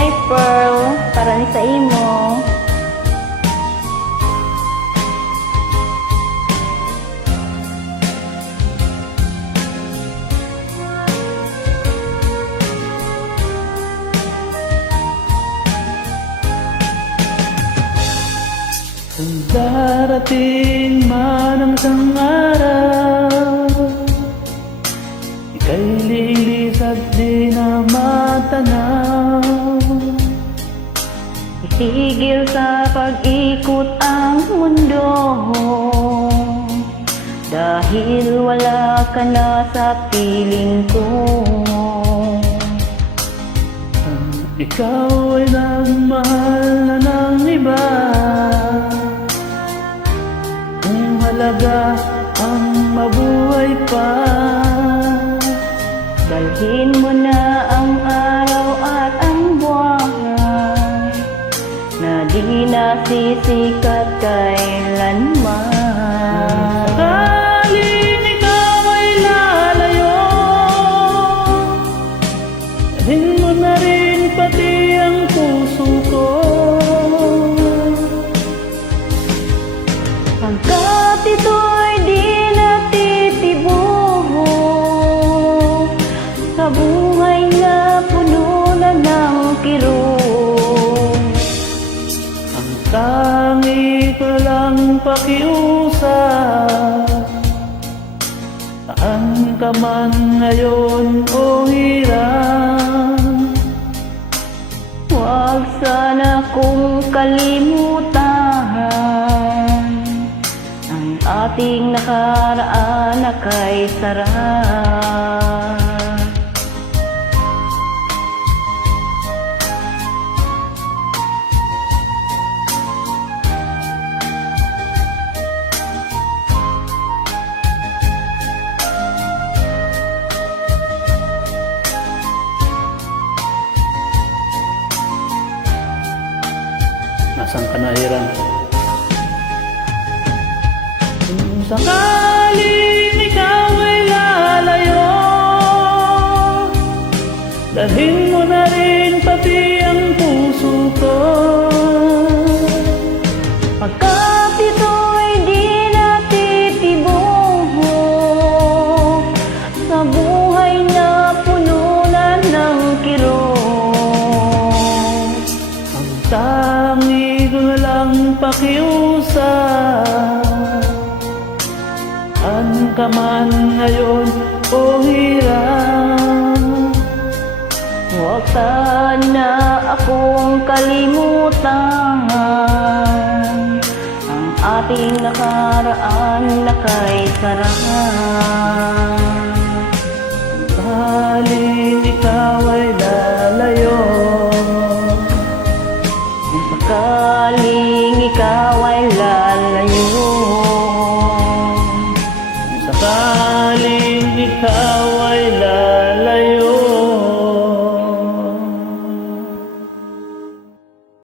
kay Pearl para ni sa imo. Kung darating man ang isang araw, ika'y lilis at di na matanaw. Itigil sa pag-ikot ang mundo, dahil wala ka na sa piling ko. Kung ikaw ay nagmahal na ng iba, halaga ang mabuhay pa. Dalhin mo na ang araw at ang buwan na di nasisikat kailanman. Sakaling ikaw ay lalayo, dalhin mo na rin pati ang puso ko. Hanggat ito'y di natitibuho sa buhay na puno na ng kirot. Ang tangi ko lang pakiusap, saan ka man ngayon o hirap, Huwag sana kong kalimutan ang ating nakaraan na kay sarap. Nasaan ka na, Hiram? Kung sakaling ikaw ay lalayo, dalhin mo na rin pati ang puso ko. Pagkat ito'y di natitibuho sa buhay na puno na ng kirot. Ang tangi ko lang pakiusap, saan ka man ngayon o hirap, Huwag sana akong kalimutan ang ating nakaraan na kay sarap. balik